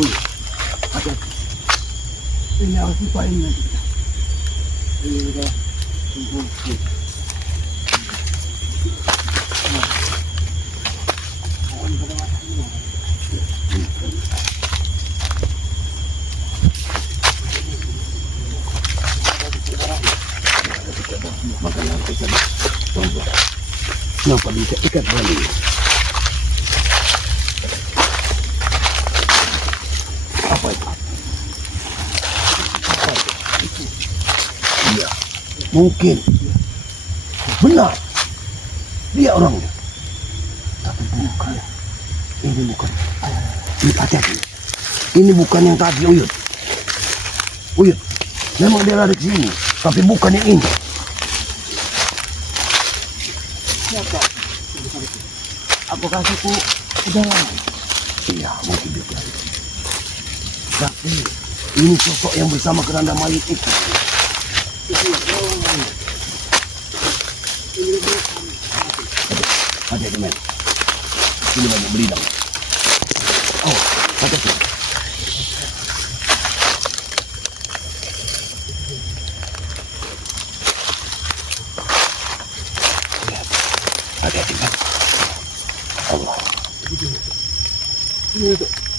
Boleh. Hati-hati. Ini harus dipain nanti. Ini udah. Makan nanti kan. Kenapa bisa ikat balik? Apa itu? Iya, mungkin. Benar. Dia orangnya. Tapi bukan. Ini bukan. Hati-hati. Ini bukan yang tadi, Uyut. Uyut, memang dia lari ke sini, tapi bukan yang ini. Siapa? Aku kasih ku jalan. Iya, mungkin dia lari. Tapi ini sosok yang bersama keranda mayat itu. Hati-hati, men. Ini banyak belidang. Oh, hati-hati. Hati-hati, men. Allah.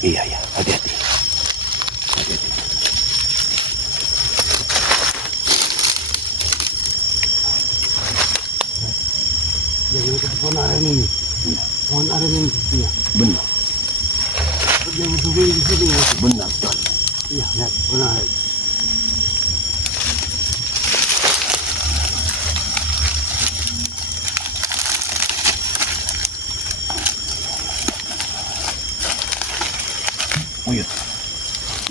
Iya, iya, hati-hati. Hati-hati. Yang itu pohon aren ini. Pohon aren ini. Iya. Benar. Dia berdua di sini. Benar sekali. Iya, lihat pohon aren. Uyut,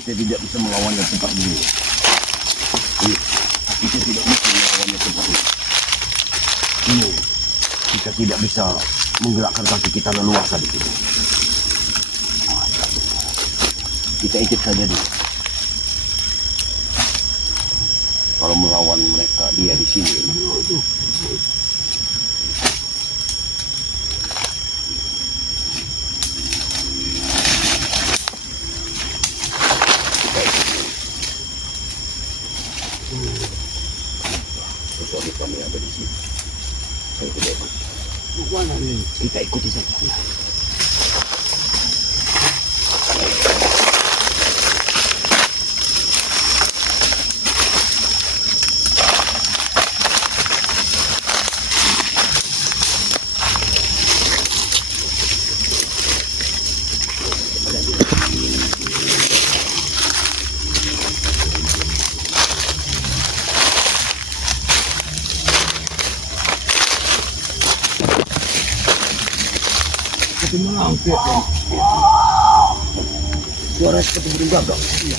kita tidak bisa melawannya cepat dulu. Uyut, kita tidak bisa melawannya cepat dulu. Ini, kita tidak bisa menggerakkan kaki kita leluasa di sini. Kita intip saja dulu. Kalau melawan mereka, dia di sini. Sesuatu kami ada di sini. Saya tidak ikut. Kita ikuti saja. Mengangkut suara seperti burung gagak. Iya.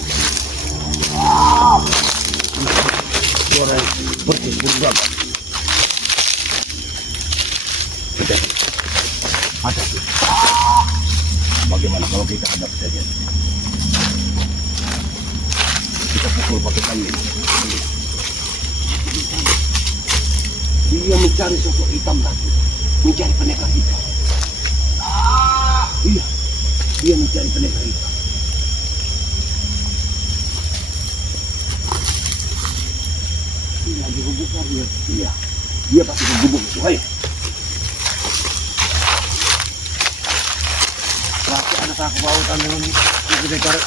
Suara seperti burung gagak. Ada. Bagaimana kalau kita hadap saja? Kita pukul pakai kayu. Dia mencari sosok hitam tadi, mencari pendekar hitam. Iya, dia mencari pendekar hitam. Dia lagi gubuk dia. Iya, dia pasti gubuk itu. Ayo. Pasti ada tak kebautan dengan pendekar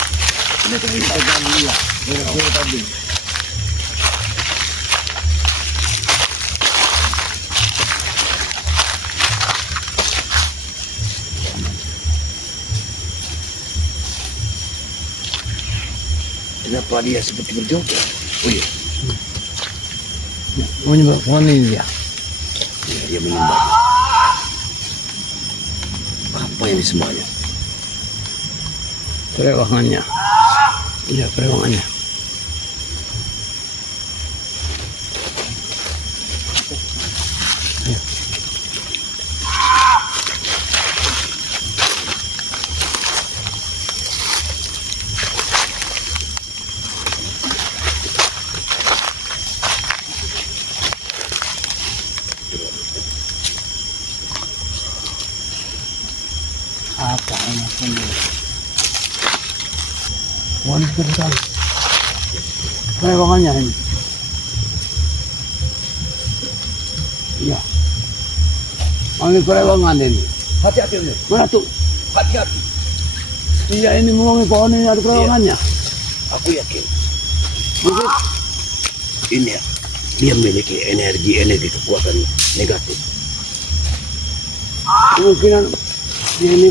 hitam dia. Dia tadi. Kenapa dia seperti berjoget? Oh iya. Menyembah pohon ini dia. Ya, dia menyembah. Apa yang disembahnya? Perewangannya. Iya, perewangannya. Ayo. Apa ini? Walis ka rin tayo. Kerewangannya ini. Iya. Ini kerewangan ini. Hati-hati ini. Mana tuh? Hati-hati. Iya ini ngomongin pohon ini ada kerewangannya. Aku yakin. Ini ya. Dia memiliki energi kekuatan negatif. Kemungkinan dia ini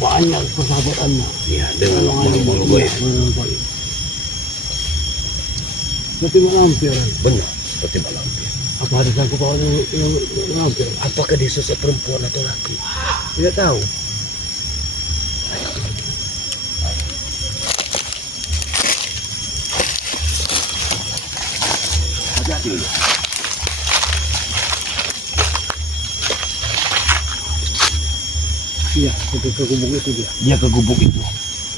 banyak persahabatannya. Ya, dengan makhluk goib. Seperti malampir. Benar, seperti malampir. Apa ada sangkut pohon yang malampir? Apakah dia sosok perempuan atau laki? Tidak tahu. Hati-hati. Iya, ke gubuk itu dia. Dia ke gubuk itu.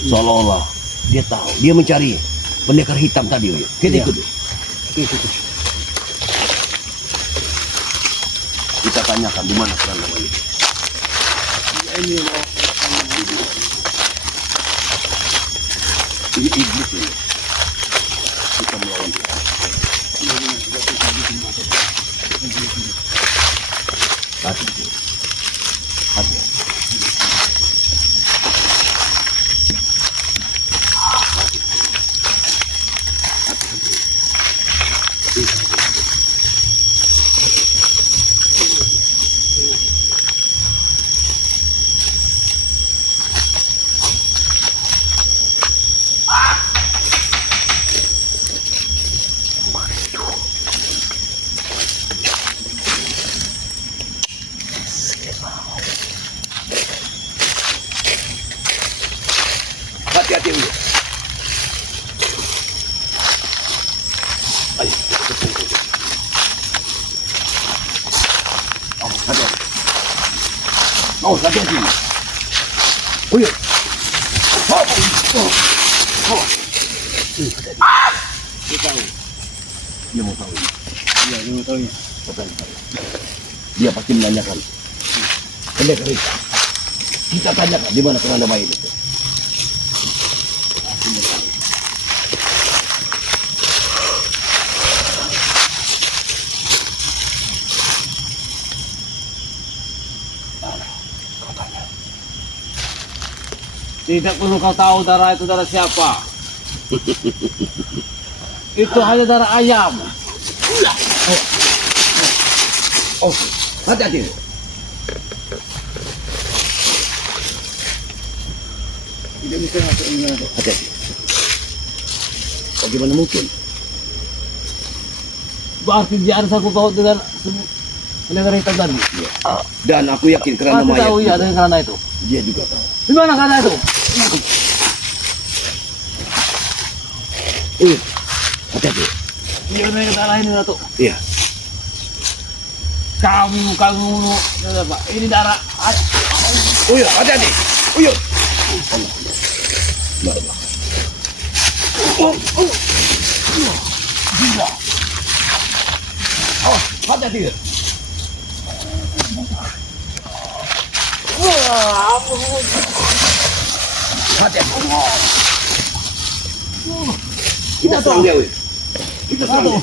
Seolah-olah dia tahu. Dia mencari pendekar hitam tadi. Kita Iya. ikut. Itu. Kita tanyakan di mana kerana itu. Ya, ini loh. Ini iblis ini. Kita melawan dia. Hati. Hati. Hati-hati dulu. Ayo. Oh, hati-hati. Oh, hati-hati. Oh, iya. Oh. Hati-hati. Dia tahu. Dia mau tahu ini. Iya, dia mau tahunya. Dia pasti menanyakan. Pendekar hitam. Kita tanyakan di mana kerana bayi itu. Tidak perlu kau tahu darah itu darah siapa. Itu hanya darah ayam. Oh, hati-hati. Tidak bisa masuk ini. Hati-hati. Bagaimana mungkin? Berarti dia ada sangkut paut dengan pendekar hitam tadi. Ya. Dan aku yakin kerana Pasti mayat tahu ya itu, dengan kerana itu. dia juga tahu. Di mana kerana itu? Hati-hati. Dia mereka darah ini Datuk. Iya. Kamu apa? Ini darah. Uyut, hati-hati. Uyut. Allah. Gila. Oh, hati-hati. Hati-hati. Kita serang dia, Wi. Kita serang dia.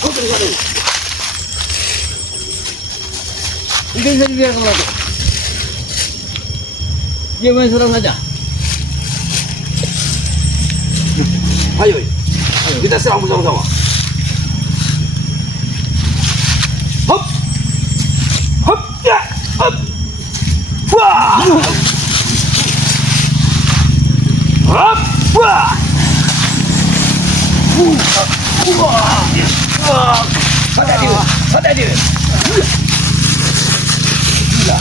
Kau serang dia. Ini bisa dibiarkan Datuk. Dia main serang saja. Ayo, kita serang bersama-sama. Hop, hop, ya, hop, wah, hop, wah, wah, hati-hati. Gila.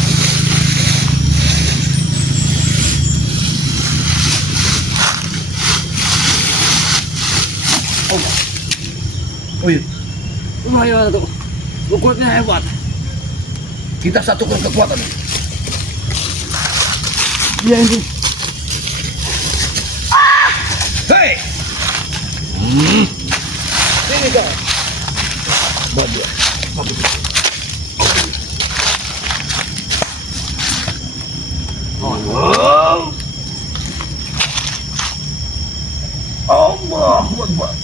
Oh iya, Lumayan Datuk. Ukurannya hebat. kita satukan kekuatan. Dia ini. Hei! Sini kau. Badia. Oh. buat.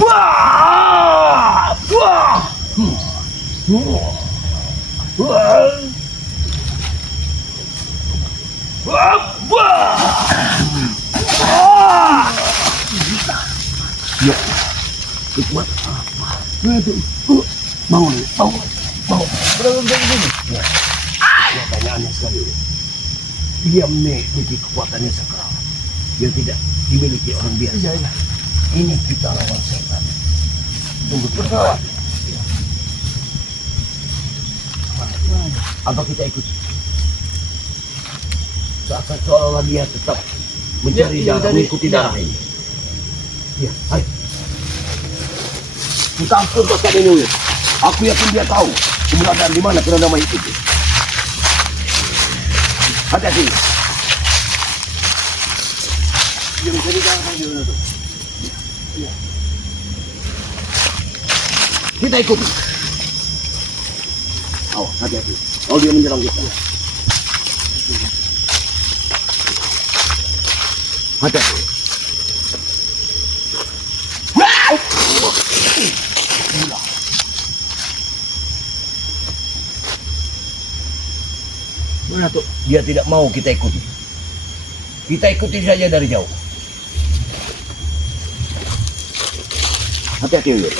Wah! Wah! Wah! Ya, buat apa? Bangun. Berapa begini? Ya, tanya aneh sekali. Dia memiliki kekuatan yang sakral yang tidak dimiliki orang biasa. Iya. Ini kita lawan setan. Tunggu berkawan. Apa kita ikut? Seolah-olah dia tetap mencari Iya, darah, mengikuti darah ini. Ya, ayo. Kita ampun bahkan ini. Aku yakin dia tahu keberadaan di mana kerana itu. Hati-hati. Dia mencari darah di mana tuh? Ya. Kita ikuti. Awas, hati-hati. Kalau dia menyerang kita. Hati-hati. Mana tuh? Dia tidak mau kita ikuti. Kita ikuti saja dari jauh. Hati-hati, Uyut.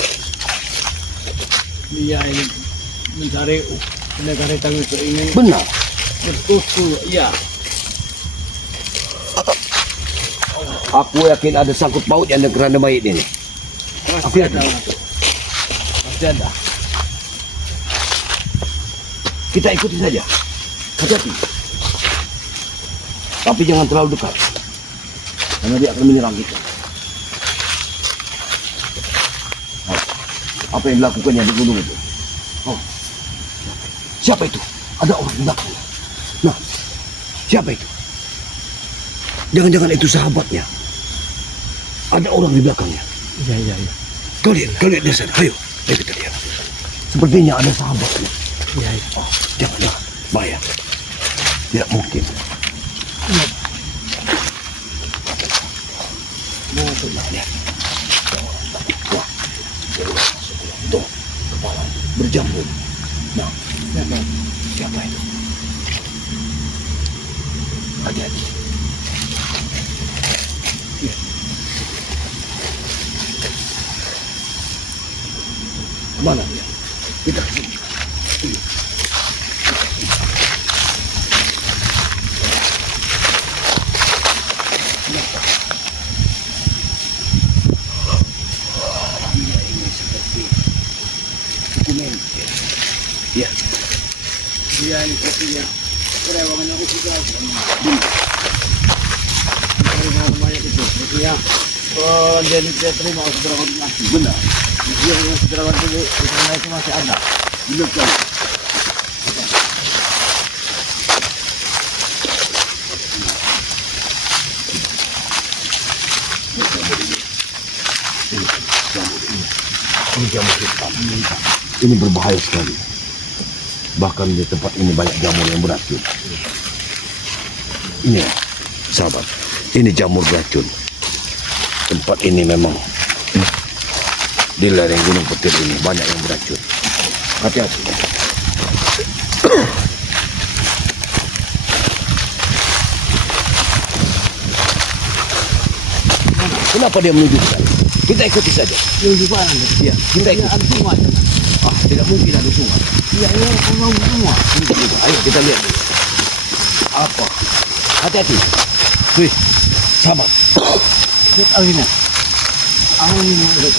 Dia ini mencari pendekar hitam itu ingin Benar. bertutur. Iya. Aku yakin ada sangkut pautnya dengan keranda mayat ini. Pasti ada. Pasti ada. Kita ikuti saja. Hati-hati. Tapi jangan terlalu dekat. Karena dia akan menyerang kita. Oh, apa yang dilakukannya di gunung itu? Oh, siapa itu? Ada orang di belakangnya. Nah, siapa itu? Jangan-jangan itu sahabatnya. Ada orang di belakangnya. Iya. Kau lihat di sana. Ayo kita lihat. Sepertinya ada sahabatnya. Iya. Oh, jangan. Bahaya. Tidak mungkin. Mana tuh? Lihat. Wah, dia udah masuk. Tuh, kepala berjambut. Nah, siapa itu? Hati-hati. Iya. Mana dia? Kita kesini. Iya. Dia ini seperti dokumen. Ya. Dia ini sepertinya kerewangan aku juga. Dari namanya itu. Dia dia terima segera mati. Benar. Dia yang segera dulu itu masih ada. Benar sekali. Ini jamur hitam. Ini berbahaya sekali. Bahkan di tempat ini banyak jamur yang beracun. Ini ya, sahabat. Ini jamur beracun. Tempat ini memang di lereng Gunung Petir ini banyak yang beracun. Hati-hati. Kenapa dia menuju ke sana? Kita ikuti saja. Yang di mana? Iya, kita ikuti. Ada semua. Ah, tidak mungkin ada sungai. Iya, orang semua. Mungkin juga. Ayo kita lihat dulu. Apa? Hati-hati. Wih, sabar. Lihat anginnya. Anginnya udah.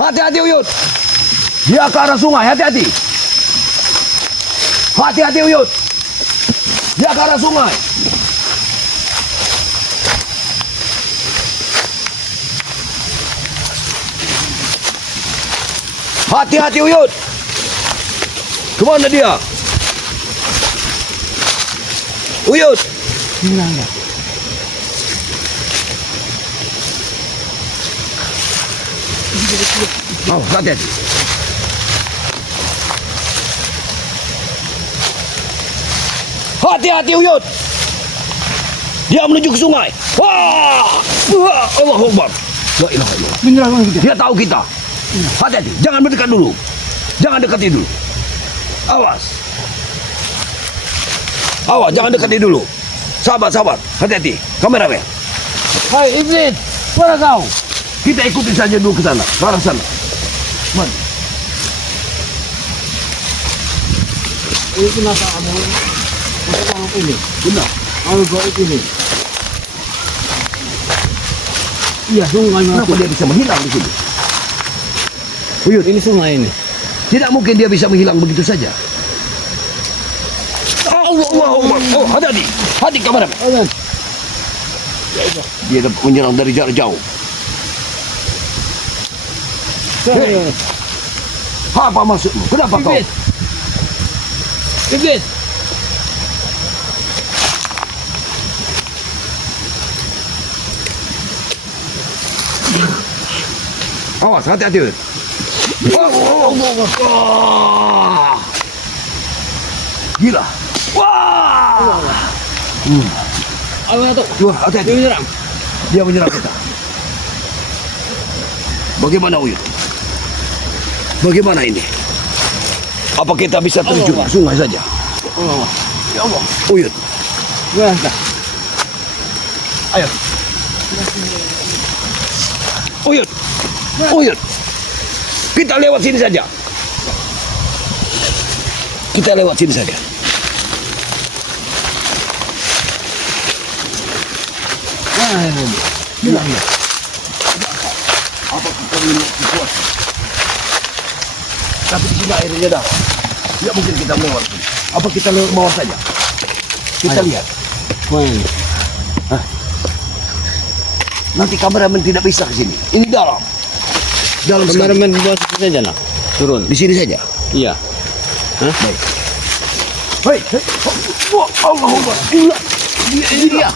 Hati-hati, Uyut. Dia ke arah sungai, hati-hati. Hati-hati, Uyut. Dia ke arah sungai. Hati-hati, Uyut. Kemana dia? Uyut. Hilang ya. Oh, hati-hati. Hati-hati Uyut. Dia menuju ke sungai. Wah! Wah! Allahu Akbar. La ilaha illallah. Beneran bang kita. Dia tahu kita. Hati-hati, jangan mendekat dulu. Jangan dekati dulu. Awas. Awas, jangan dekati dulu. Sahabat, sahabat, hati-hati. Kameramen. Hai iblis, mana kau? Kita ikuti saja dulu ke sana, ke arah sana. Mana? Ini kenapa kamu? Kenapa kamu ini? Benar. Kamu bawa ini. Iya sungai Kenapa dia bisa menghilang di sini? Uyut, Ini sungai ini. tidak mungkin dia bisa menghilang begitu saja. Allah, oh, hati-hati, hati kameramen. Ayo. Dia dapat menyerang dari jarak jauh. Hei. Apa maksudmu? Kenapa kau? Iblis. Iblis. Awas, hati-hati. Uyut. Wah. Gila. Wah. Ayo tuh. Wah, hati-hati. Dia menyerang. Dia menyerang kita. Bagaimana Uyut? Bagaimana ini? Apa kita bisa terjun ke sungai saja? Allah. Ya Allah. Uyut, Berangkat. ayo. Uyut, Uyut. Kita lewat sini saja. Kita lewat sini saja. Bilang ya. Apa kita minum sesuatu? Tapi di sini airnya dah. Tidak mungkin kita lewat. Apa kita lewat bawah saja? Kita Ayo. lihat. Main. Nanti kameramen tidak bisa ke sini. Ini dalam. Dalam sekali. Kameramen di bawah situ saja nak. Turun. Di sini saja. Iya. Hah? Baik. Hei, hei. Wah, Allah Akbar. Gila. Ini dia.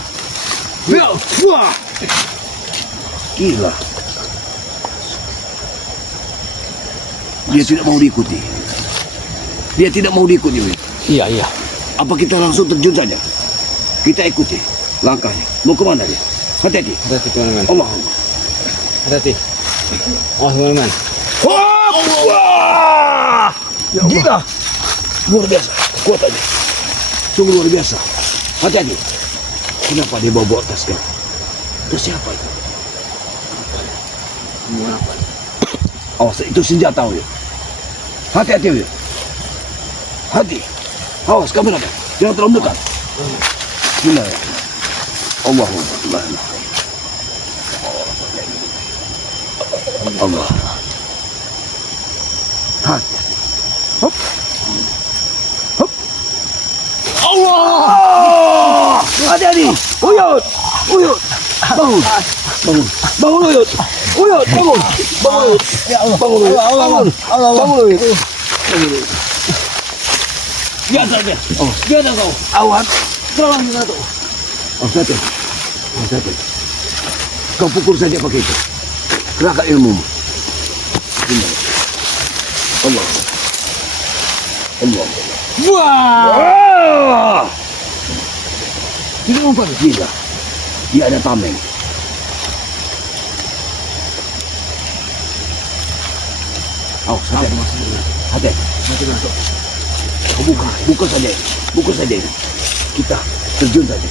Ya, wah. Gila. Dia tidak mau diikuti. Dia tidak mau diikuti. Wi. Iya, iya. Apa kita langsung terjun saja? Kita ikuti langkahnya. Mau kemana dia? Hati-hati. Hati-hati teman-teman. Allah Akbar. Hati-hati. Oh teman-teman. Wah! Gila. Luar biasa. Kuat aja. Sungguh luar biasa. Hati-hati. Kenapa dia bawa tas kan? Itu siapa itu? Apa? Awas, itu senjata Uyut. Hati-hati Uyut. Hati. Awas, kamera. Jangan terlalu dekat. Gila ya. Allah. Allah. Hati-hati. Hop. Hop. Allah. Hati-hati. Uyut. Uyut. Bangun. Bangun. Bangun Uyut. Uyut, bangun. Bangun Uyut. Ya Allah. Bangun Uyut. Bangun. Bangun Uyut. Biasa dia. Oh. Biasa kau. Awan. Tolong satu. Oh, satu. Oh, satu. Kau pukul saja pakai itu. Kerahkan ilmumu. Allah. Allah. Wah. Ah! Ini umpan. Gila. Dia ada tameng. Oh, hati-hati. Hati-hati. Oh, buka saja. Buka saja ini. Kita terjun saja.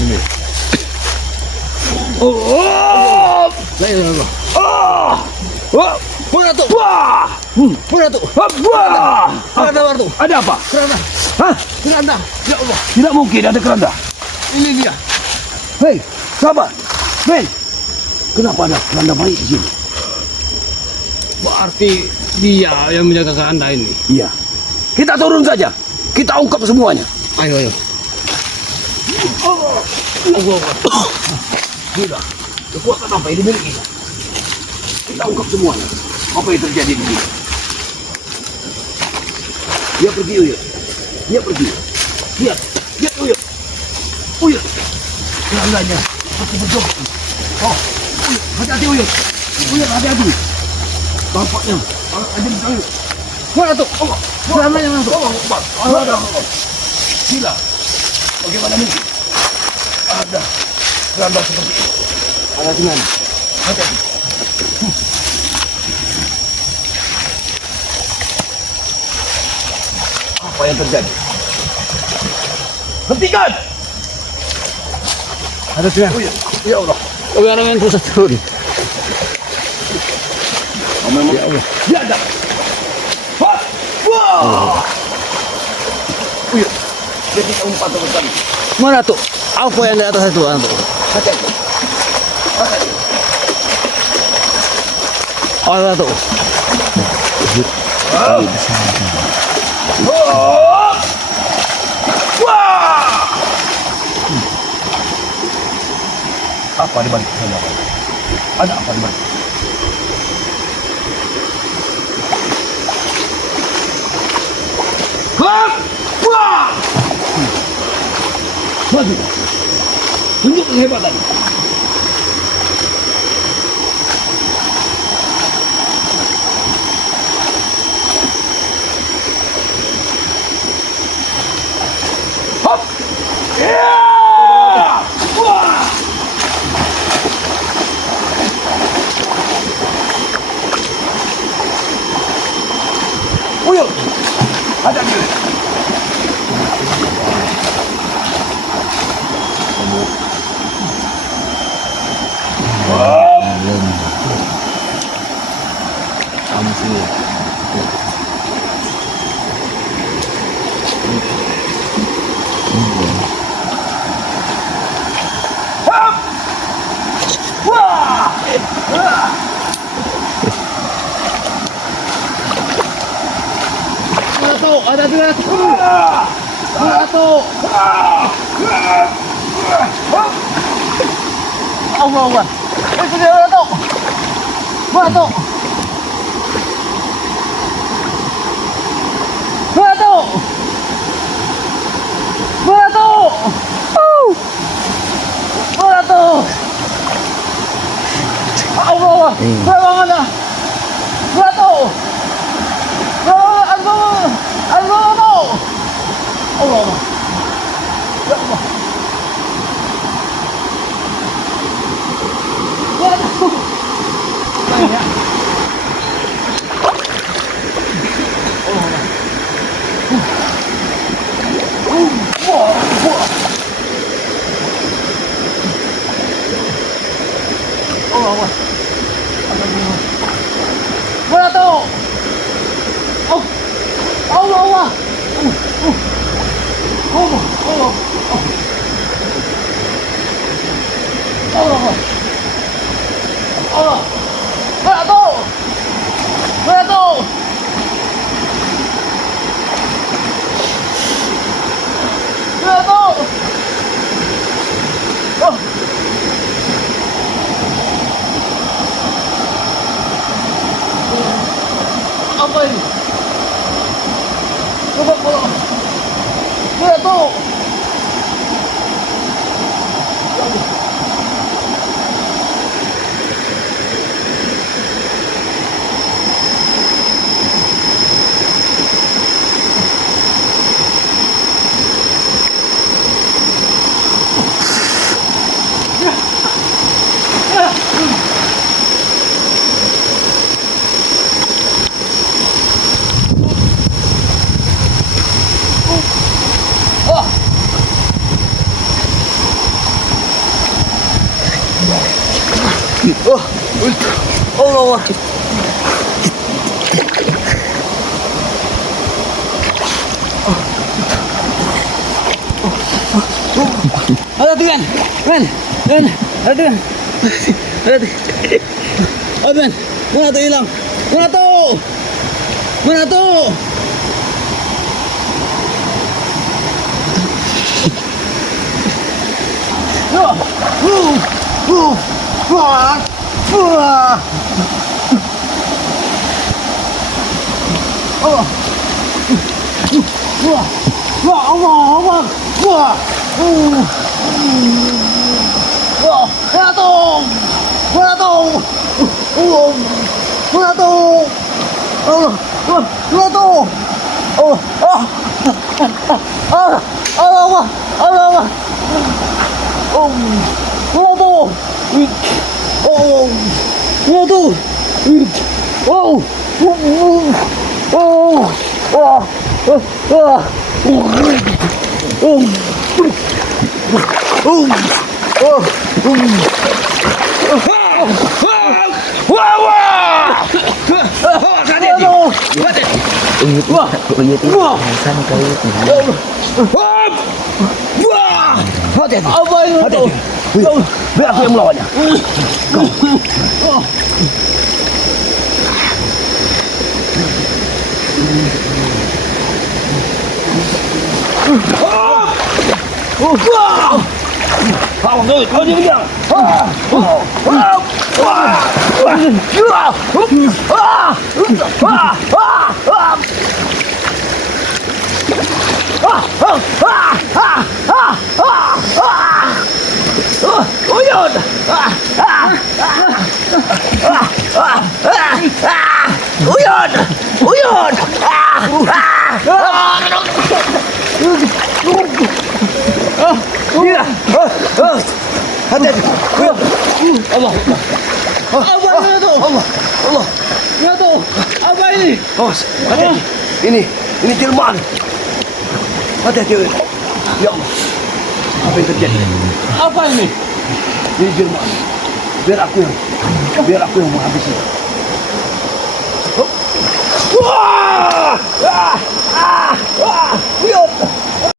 Ini. Oh! Saya Allah. Ah! Wah! Mana tuh? Wah! Mana tuh? Wah! Keranda war tuh. Ada apa? Keranda. Hah? Keranda. Ya Allah. Tidak mungkin ada keranda. Ini dia. Hei, sabar. Hei, kenapa ada keranda bayi di sini? Berarti dia yang menjaga keranda ini. Iya. Kita turun saja. Kita ungkap semuanya. Ayo, ayo. Allah. Gila. Kekuatan apa yang dimiliki? Kita ungkap semuanya. Apa yang terjadi di sini? Dia pergi, Uyut. Dia pergi. Lihat. Lihat, Uyut. Uyut. Kerandanya. Seperti berjoget. Oh. Uyut. Hati-hati, Uyut. Uyut, hati-hati. Tampaknya. Ada di sana. Mana tuh? Selamanya mana tuh? Ada. Gila. Bagaimana mungkin? Ada keramba seperti itu. Ada di mana? Hati-hati. Apa yang terjadi? Hentikan! Ada di mana? Oh ya, ya Allah. Oh, yang main terus turun. Oh, memang ya Allah. Ya ada. Wah! Wah! Oh ya, dia tidak umpat terus tadi. Mana tuh? Apa yang di atas itu? Tuh? Hati-hati. Hati-hati. Oh, ada tuh. Oh! Wah! Apa di balik sana? Ada apa di balik? Hap! Wah! Maju. Tunjuk kehebatan. Hop! Ya! Wah! Uyuk! Ada di. Hop! Kamu sini. Hop! Wah! Mana tuh? Ada di mana tuh? Wah! Mana tuh? Hop! Allah Allah. Itu dia mana tuh? Mana tuh? Mana tuh? Mana tuh? Mana tuh? Allah Allah. Mana mana? Mana tuh? Allah Allah. Allah Allah. Allah Allah. Ya Allah. Ya Allah. Banyak. Allah. Mana tuh? Oh. Allah Allah. Allah. Allah. Allah. Allah. Mana tuh? Mana tuh? Mana tuh? Oh. Apa ini? Coba kalau mana tuh? Oh, Allah. Ada tuh kan? Kan? Kan? Ada kan? Ada tuh. Ada kan? Mana tuh hilang? Mana tuh? Mana tuh? Wah, wah, wah. Oh, wah, wah, Allah, Allah, wah, wah, jatuh, jatuh, jatuh, Allah. tuh. Oh, ah, Allah, Allah. Oh, tuh. Oh, tuh. Oh, apa ini tuh? Biar aku yang melawannya. Kau tuh, kau dia bilang. Uyun! Uyun! Uyun! Gila! Hati-hati! Allah! Apa ini tuh? Allah! Allah! Ya tuh, apa ini? Awas! Hati-hati! Ini jelmaan! Hati-hati! Ya Allah! Apa yang terjadi? Apa ini? Ini jelmaan! Biar aku yang menghabisi.